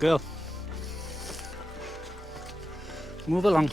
Girl, move along.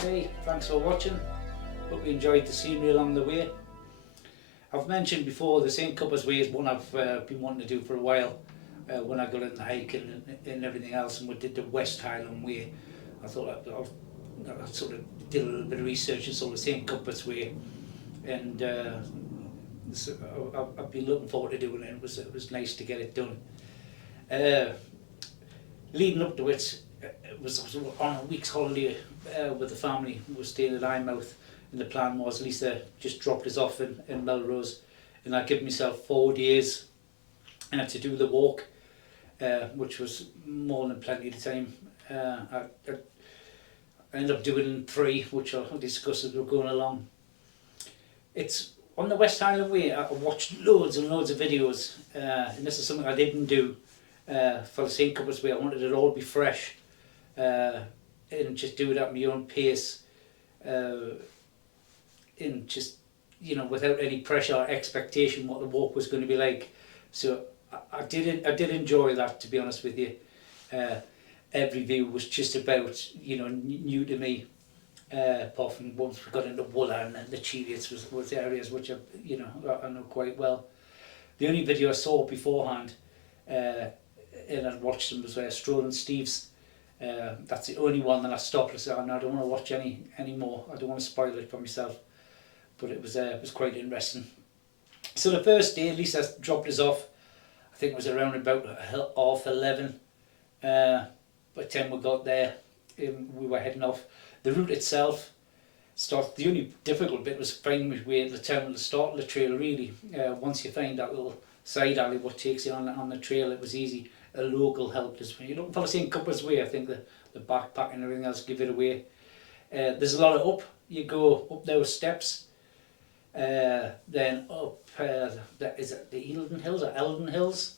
Hey, thanks for watching. Hope you enjoyed the scenery along the way. I've mentioned before the St Cuthberts Way is one I've been wanting to do for a while. When I got into hiking and everything else, and we did the West Highland Way, I thought I sort of did a little bit of research and saw the St Cuthberts Way, and so I've been looking forward to doing it. It was nice to get it done. Leading up to it, it was on a week's holiday with the family. We were staying at Eyemouth, and the plan was Lisa just dropped us off in Melrose, and I gave myself 4 days to do the walk, which was more than plenty of time. I ended up doing 3, which I'll discuss as we're going along. It's on the West Highland Way. I watched loads and loads of videos, and this is something I didn't do for the St Cuthberts Way. I wanted it all to be fresh, and just do it at my own pace, and just, you know, without any pressure or expectation what the walk was going to be like. So I did enjoy that, to be honest with you. Every view was just about, you know, new to me, apart from once we got into Wooler and the Cheviot's was areas which I know quite well. The only video I saw beforehand, and I'd watched them, was Stroll and Steve's. That's the only one that I stopped and said, oh, no, I don't want to watch any more. I don't want to spoil it for myself. But it was quite interesting. So the first day, Lisa dropped us off. I think it was around about 11:30. By the time we got there, we were heading off. The route itself, the only difficult bit was finding my way to the town at the start of the trail, really. Once you find that little side alley what takes you on the trail, it was easy. A local helped us. When you're looking for the St Cuthberts Way, I think the backpack and everything else give it away. There's a lot of up. You go up those steps, then up, is it the Eildon Hills or Eldon Hills?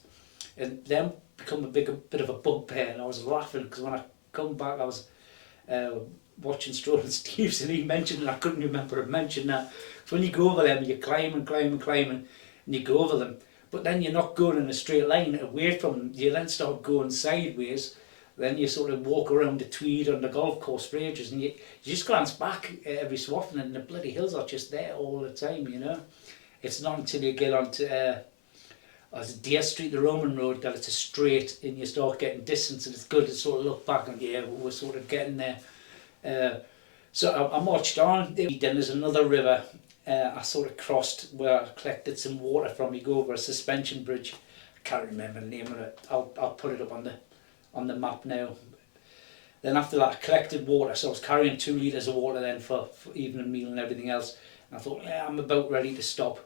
And then become a bit of a bugbear, and I was laughing because when I come back I was watching Stroll and Steve's, and he mentioned, and I couldn't remember him mentioning that. So when you go over them, you climb and you go over them, but then you're not going in a straight line away from them. You then start going sideways, then you sort of walk around the Tweed on the golf course for ages, and you just glance back every so often, and the bloody hills are just there all the time, you know. It's not until you get onto Deer Street, the Roman road, that it's a straight, and you start getting distance, and it's good to sort of look back and yeah, we're sort of getting there. So I marched on. Then there's another river I sort of crossed where I collected some water from. You go over a suspension bridge. I can't remember the name of it. I'll put it up on the map now. Then after that I collected water, so I was carrying 2 litres of water then for evening meal and everything else. And I thought, yeah, I'm about ready to stop.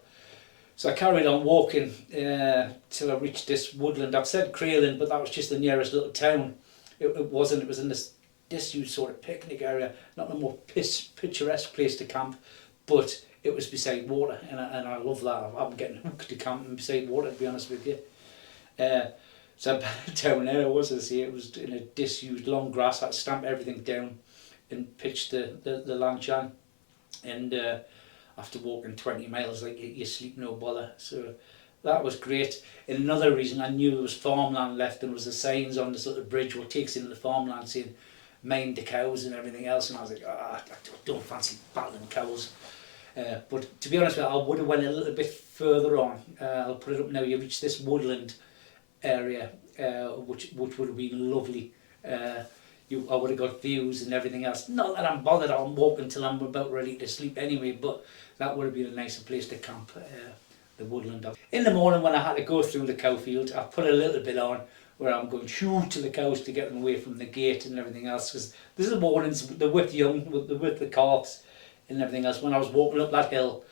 So I carried on walking till I reached this woodland. I've said Crayland, but that was just the nearest little town. It wasn't. It was in this disused sort of picnic area, not a more picturesque place to camp, but it was beside water, and I love that. I'm getting hooked to camping beside water, to be honest with you. So down there, it was in a disused long grass. I had to stamp everything down and pitch the lanchan, and after walking 20 miles, like you sleep no bother. So that was great. And another reason, I knew there was farmland left, and there was the signs on this little bridge what takes into the farmland saying mind the cows and everything else, and I was like, I don't fancy battling cows. But to be honest with you, I would have went a little bit further on. I'll put it up now. You reach this woodland area, which would have been lovely. I would have got views and everything else. Not that I'm bothered, I'm walking till I'm about ready to sleep anyway, but that would have been a nicer place to camp, the woodland. In the morning when I had to go through the cow field, I put a little bit on where I'm going shoo to the cows to get them away from the gate and everything else, because this is the mornings, they're with young, with the calves and everything else. When I was walking up that hill,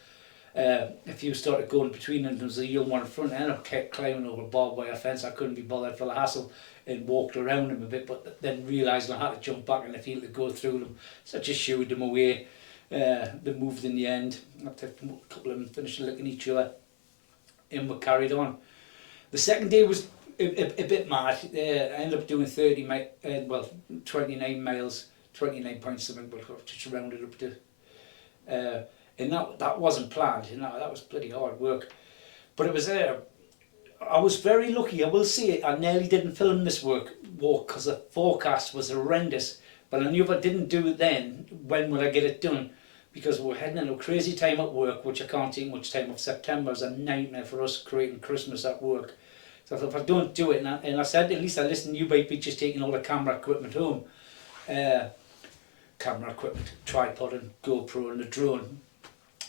a few started going between them. There was a young one in front, and I kept climbing over barbed wire fence. I couldn't be bothered for the hassle and walked around them a bit, but then realised I had to jump back in the field to go through them, so I just shooed them away. They moved in the end. After a couple of them finished licking each other, and we carried on. The second day was a bit mad. I ended up doing 29 miles, 29 point something, but I've just rounded up to. And that wasn't planned, you know, that was bloody hard work. But it was I was very lucky, I will say it. I nearly didn't film this walk because the forecast was horrendous. But I knew if I didn't do it then, when would I get it done? Because we're heading into a crazy time at work, which I can't take much time off. September is a nightmare for us creating Christmas at work. So I thought, if I don't do it, and I said, at least I listened, you might be just taking all the camera equipment home. Camera equipment, tripod and GoPro and the drone.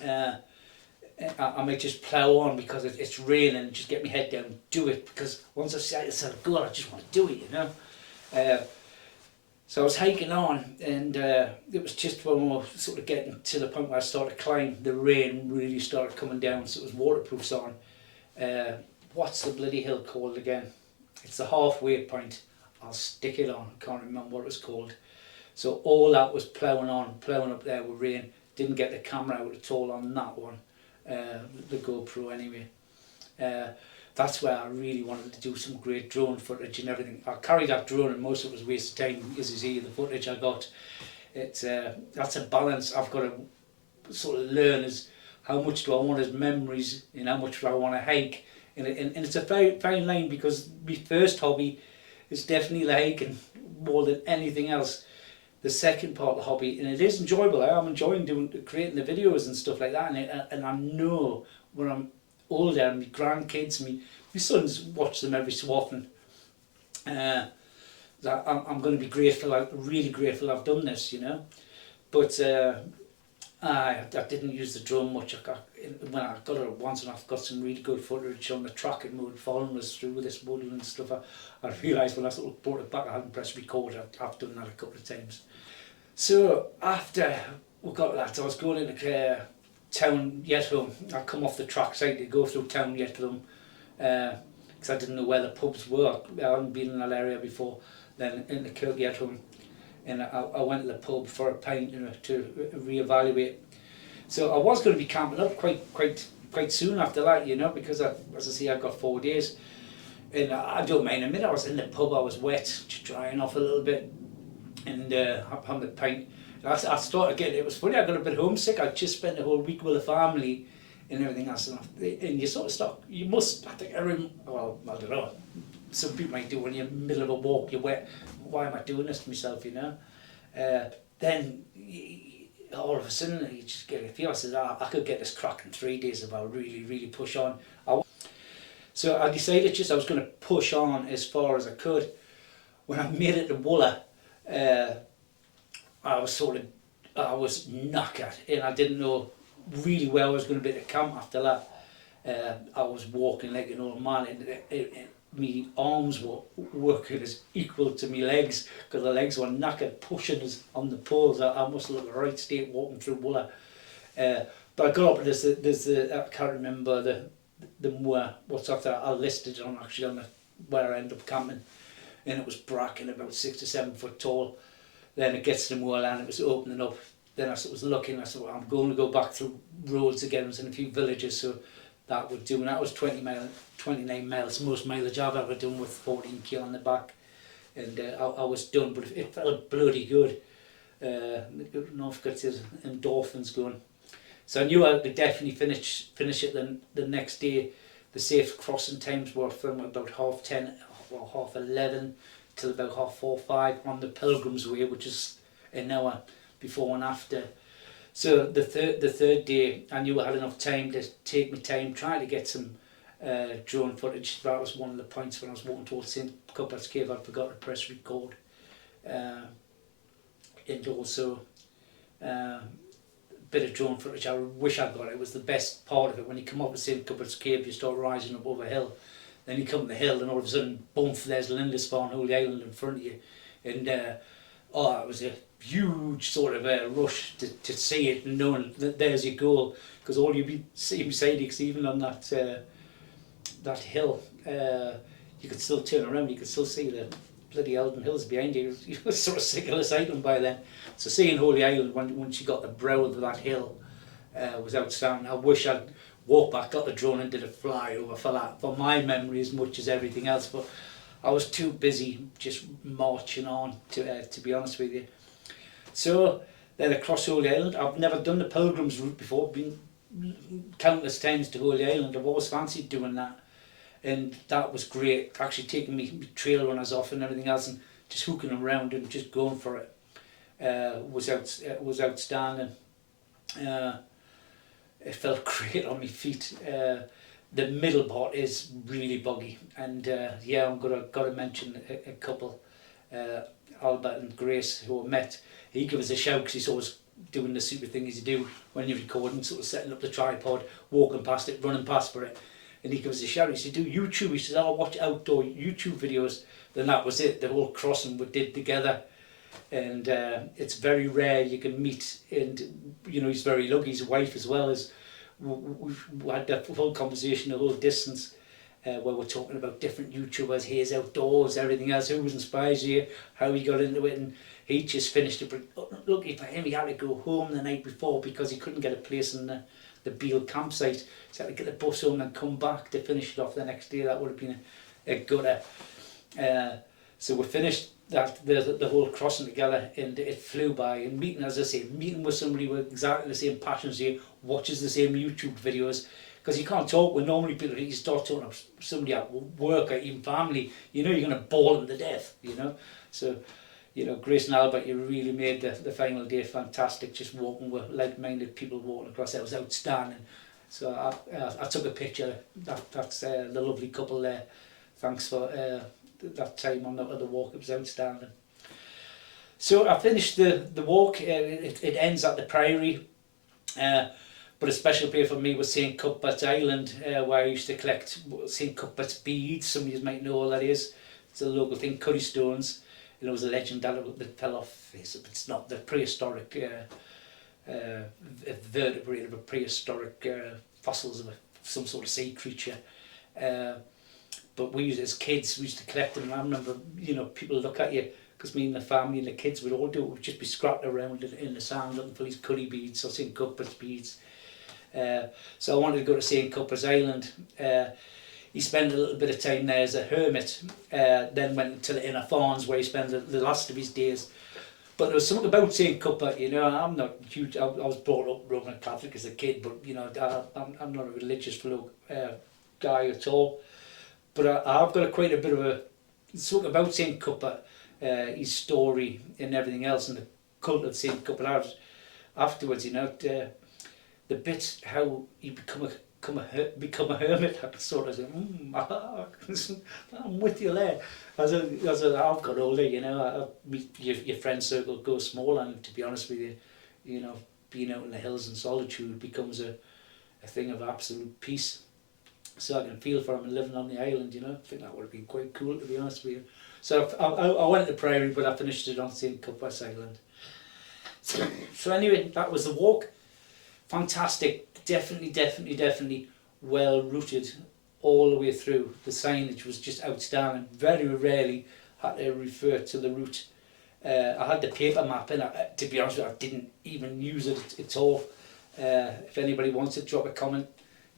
I might just plough on because it's raining and just get my head down and do it, because once I set a goal, I just want to do it, you know. So I was hiking on, and it was just when we were sort of getting to the point where I started to climb, the rain really started coming down, so it was waterproofs on. What's the bloody hill called again? It's the halfway point. I'll stick it on, I can't remember what it was called. So all that was ploughing up there with rain. Didn't get the camera out at all on that one, the GoPro anyway. That's where I really wanted to do some great drone footage and everything. I carried that drone and most of it was a waste of time, as you see the footage I got. It's that's a balance I've got to sort of learn, is how much do I want as memories and how much do I want to hike. And it's a very fine line, because my first hobby is definitely the hiking more than anything else. The second part of the hobby, and it is enjoyable, I am enjoying creating the videos and stuff like that, and I know when I'm older, and my grandkids, my sons watch them every so often, that I'm going to be grateful, really grateful I've done this, you know. But I didn't use the drone much. When I got it once, and I've got some really good footage on the track and mode following us through with this woodland and stuff. I realised when I sort of brought it back, I hadn't pressed record. I've done that a couple of times. So after we got that, I was going into town Yetholm. I come off the track side to go through town Yetholm, because I didn't know where the pubs were. I hadn't been in that area before. Then into Kirk Yetholm, and I went to the pub for a pint, you know, to reevaluate. So I was going to be camping up quite soon after that, you know, because as I say, I've got 4 days, and I don't mind a minute. I was in the pub, I was wet, just drying off a little bit, and having a pint. I started getting, it was funny, I got a bit homesick. I'd just spent the whole week with the family and everything else, and you sort of start, you must, I think, well, I don't know, some people might do when you're in the middle of a walk, you're wet, why am I doing this to myself, you know? Then all of a sudden you just get a feel. I said, I could get this crack in 3 days if I really push on. So I decided I was going to push on as far as I could. When I made it to Wooler, I was knackered, and I didn't know really where I was going to be to camp after that. I was walking like an old man, and my arms were working as equal to my legs, because the legs were knackered, pushing us on the poles. I must have looked a right state walking through Wooler. But I got up, and there's I can't remember the moor, what's after, I listed it on where I ended up camping, and it was bracken about 6 to 7 foot tall. Then it gets to the moorland, it was opening up. Then I was looking, I said, well, I'm going to go back through roads again. I was in a few villages, so that would do, and that was 29 miles, most mileage I've ever done with 14 kilo on the back, and I was done, but it felt bloody good. I've got his endorphins going, so I knew I could definitely finish it the next day. The safe crossing times were from about 10:30 or 11:30 till about 4:30 or 5 on the Pilgrim's Way, which is an hour before and after. So the third day, I knew I had enough time to take my time, trying to get some drone footage. That was one of the points when I was walking towards St. Cuthberts Cave. I forgot to press record, and also a bit of drone footage. I wish I got it. It was the best part of it. When you come up to St. Cuthberts Cave, you start rising up over a hill. Then you come to the hill, and all of a sudden, boom! There's Lindisfarne, Holy Island in front of you, and it was a huge sort of a rush to see it and knowing that there's your goal, because all you be seeing beside you, even on that hill, you could still turn around, you could still see the bloody Eldon Hills behind you. You were sort of sick of the sight by then. So seeing Holy Island once you got the brow of that hill was outstanding. I wish I'd walked back, got the drone and did a flyover for my memory as much as everything else, but I was too busy just marching on to be honest with you. So then across Holy Island, I've never done the pilgrim's route before, been countless times to Holy Island. I've always fancied doing that, and that was great, actually taking me trail runners off and everything else and just hooking around and just going for it. was outstanding. It felt great on my feet. The middle part is really buggy, and yeah, I'm gotta mention a couple, Albert and Grace, who I met. He gave us a shout because he's always doing the super things you do when you're recording, sort of setting up the tripod, walking past it, running past for it. And he gives us a shout. He said, "Do YouTube?" He said, "I'll watch outdoor YouTube videos." Then that was it. The whole crossing we did together, and it's very rare you can meet. And you know, he's very lucky. His wife as well as we had that full conversation the whole distance, where we're talking about different YouTubers, his outdoors, everything else. Who was inspires you? How he got into it, and he just finished it. Lucky for him, he had to go home the night before because he couldn't get a place in the Beale campsite. So he had to get the bus home and come back to finish it off the next day. That would have been a gutter. So we finished that the whole crossing together, and it flew by. And meeting, as I say, meeting with somebody with exactly the same passions as you, watches the same YouTube videos, because you can't talk with normally people. You start talking to somebody at work or even family, you know you're going to bore them to death, you know. So, you know, Grace and Albert, you really made the final day fantastic. Just walking with like-minded people walking across, that was outstanding. So I took a picture. That's the lovely couple there. Thanks for that time on the walk. It was outstanding. So I finished the walk. It ends at the Priory, but a special place for me was St Cuthberts Island, where I used to collect St Cuthberts beads. Some of you might know what that is. It's a local thing, curry stones. And there was a legend that fell off. It's not the prehistoric vertebrate of a prehistoric fossils of some sort of sea creature. But we used, as kids, we used to collect them. And I remember, you know, people look at you, because me and the family and the kids would all do it. We'd just be scratching around in the sand looking for these curry beads or St Cuthberts beads. So I wanted to go to St Cuthberts Island. He spent a little bit of time there as a hermit, then went to the Inner Farms where he spent the last of his days. But there was something about St Cuthbert, you know. I'm not huge. I was brought up Roman Catholic as a kid, but you know, I'm not a religious guy at all. But I've got quite a bit of a something about St Cuthbert, his story and everything else, and the cult of St Cuthbert. Afterwards, you know, the bit how he become a hermit. I could sort of say, I'm with you there. As I've got older, you know, your friend circle goes smaller, and to be honest with you, you know, being out in the hills and solitude becomes a thing of absolute peace. So I can feel for him and living on the island, you know. I think that would have been quite cool, to be honest with you. So I went to Priory, but I finished it on St Cuthberts Island. So anyway, that was the walk. Fantastic. Definitely well routed all the way through. The signage was just outstanding. Very rarely had to refer to the route. I had the paper map in. To be honest with you, I didn't even use it at all. If anybody wants to drop a comment,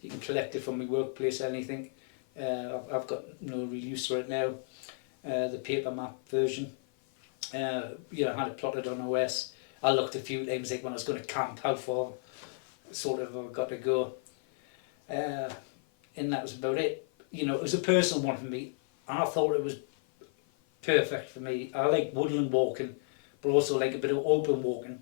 you can collect it from my workplace or anything. I've got no real use for it now. The paper map version. You know, I had it plotted on OS. I looked a few times, like when I was going to camp, how far sort of I got to go. And that was about it. You know, it was a personal one for me. I thought it was perfect for me. I like woodland walking, but also like a bit of open walking.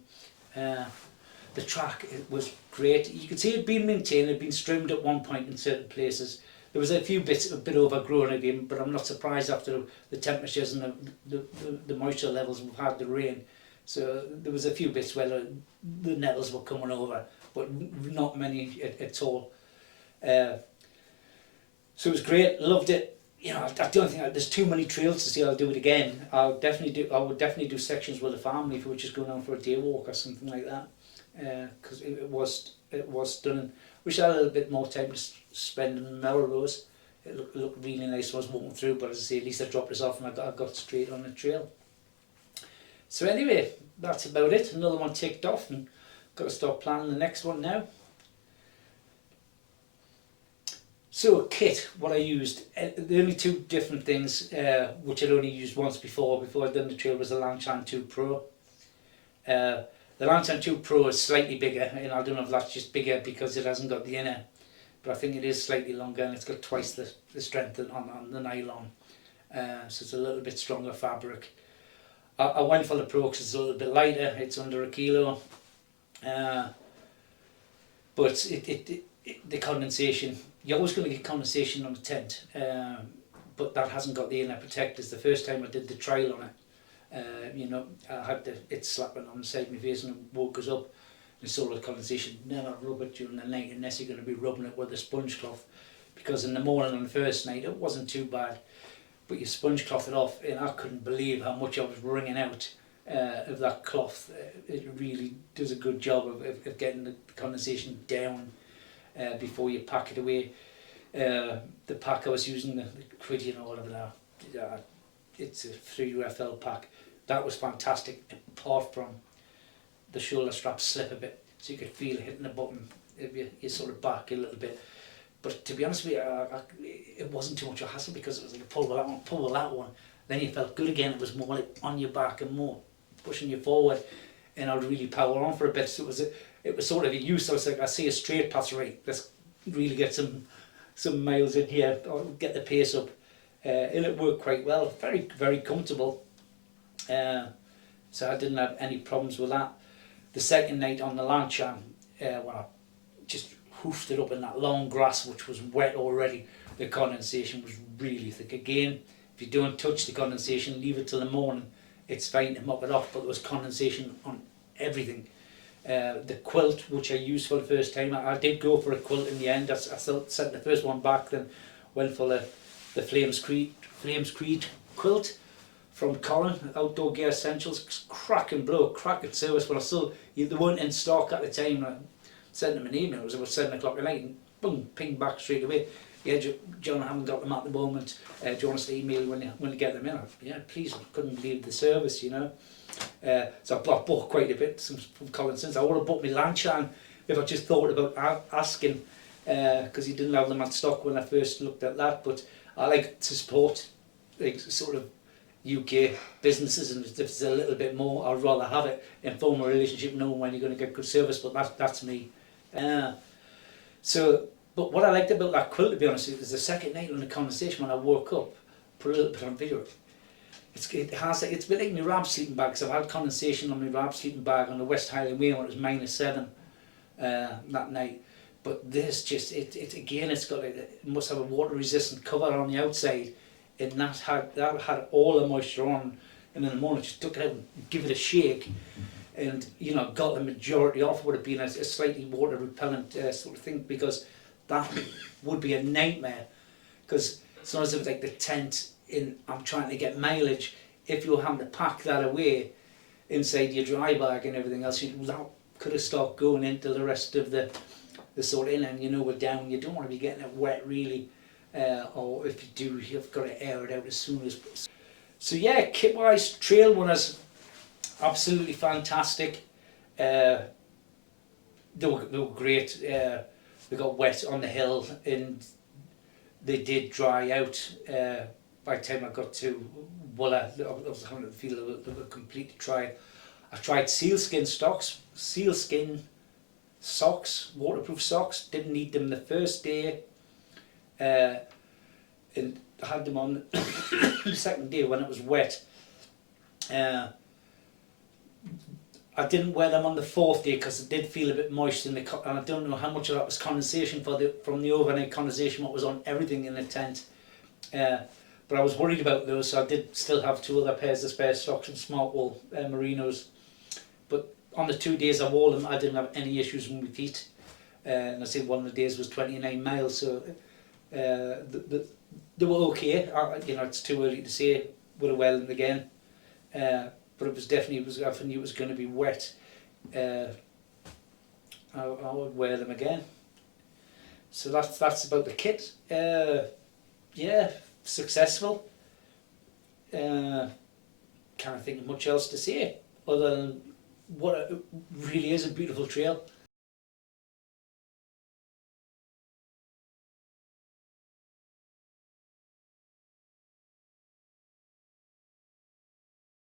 The track, it was great. You could see it had been maintained, it had been trimmed at one point in certain places. There was a few bits a bit overgrown again, but I'm not surprised after the temperatures and the moisture levels we've had, the rain. So there was a few bits where the nettles were coming over, but not many at all. So it was great, loved it. You know, I don't think there's too many trails to say I'll do it again. I would definitely do sections with the family if we were just going on for a day walk or something like that. Because it was stunning. Wish I had a little bit more time to spend in Melrose. It looked really nice. I was walking through, but as I say, at least I dropped this off and I got straight on the trail. So anyway, that's about it. Another one ticked off, and got to start planning the next one now. So kit, what I used, the only two different things which I'd only used once before I'd done the trail, was the Lanchan 2 Pro. The Lanchan 2 Pro is slightly bigger, and I don't know if that's just bigger because it hasn't got the inner, but I think it is slightly longer, and it's got twice the strength on the nylon, so it's a little bit stronger fabric. I went for the Pro because it's a little bit lighter, it's under a kilo, but the condensation, you're always going to get condensation on the tent, but that hasn't got the inner protectors. The first time I did the trial on it, you know, I had it slapping on the side of my face and it woke us up. And so the condensation, never rub it during the night unless you're going to be rubbing it with a sponge cloth, because in the morning on the first night it wasn't too bad, but you sponge cloth it off and I couldn't believe how much I was wringing out of that cloth. It really does a good job of getting the condensation down before you pack it away. The pack I was using, the Quid, or whatever that, it's a 3UFL pack. That was fantastic, apart from the shoulder straps slip a bit, so you could feel it hitting the bottom if you sort of back a little bit. But to be honest with you, it wasn't too much of a hassle, because it was like pull that one, then you felt good again. It was more like on your back and more pushing you forward, and I'd really power on for a bit. So it was sort of a use. I was like, I see a straight path, right, let's really get some miles in here, or get the pace up, and it worked quite well. Very, very comfortable. So I didn't have any problems with that. The second night on the Lanchan, when I just hoofed it up in that long grass, which was wet already, the condensation was really thick. Again, if you don't touch the condensation, leave it till the morning, it's fine to mop it off, but there was condensation on everything. The quilt, which I used for the first time, I did go for a quilt in the end. I still sent the first one back, then went for the Flames Creed quilt from Colin, Outdoor Gear Essentials. Cracking bloke, cracking service, but they weren't in stock at the time. I sent them an email, it was about 7 o'clock at night, and boom, ping back straight away. Yeah, John, I haven't got them at the moment. Do you want us to email when you get them in? Yeah, please. I couldn't believe the service, you know. So I bought quite a bit from Colin since. I would have bought my Lanchan if I just thought about asking, because he didn't have them at stock when I first looked at that. But I like to support like sort of UK businesses, and if it's a little bit more, I'd rather have it and form a relationship, knowing when you're going to get good service. But that's me. But what I liked about that quilt, to be honest, is the second night on the condensation when I woke up, put a little bit on video. It's a bit like my Rab sleeping bag, because I've had condensation on my Rab sleeping bag on the West Highland Way when it was -7 that night. But this just, it's got it must have a water resistant cover on the outside, and that had all the moisture on, and in the morning just took it out and give it a shake, and you know, got the majority off. Would have been a slightly water repellent sort of thing, because that would be a nightmare, because it's not as if like the tent in, I'm trying to get mileage. If you're having to pack that away inside your dry bag and everything else, that could have stopped going into the rest of the sort of in, and you know, we're down, you don't want to be getting it wet really, or if you do, you've got to air it out as soon as possible. So yeah, kit wise, trail runners, absolutely fantastic. They were great. They got wet on the hill and they did dry out. By the time I got to Wooler, I was having to feel they were completely dry. I tried sealskin socks, waterproof socks. Didn't need them the first day, and I had them on the second day when it was wet. I didn't wear them on the fourth day because it did feel a bit moist in the, and I don't know how much of that was condensation from the overnight condensation, what was on everything in the tent. But I was worried about those, so I did still have 2 other pairs of spare socks and smart wool merinos. But on the 2 days I wore them, I didn't have any issues with my feet. And I said one of the days was 29 miles, so they were okay. You know, it's too early to say would I wear them again. But it was definitely, I knew it was going to be wet. I would wear them again. So that's about the kit. Yeah, successful. Can't think of much else to say other than what it really is a beautiful trail.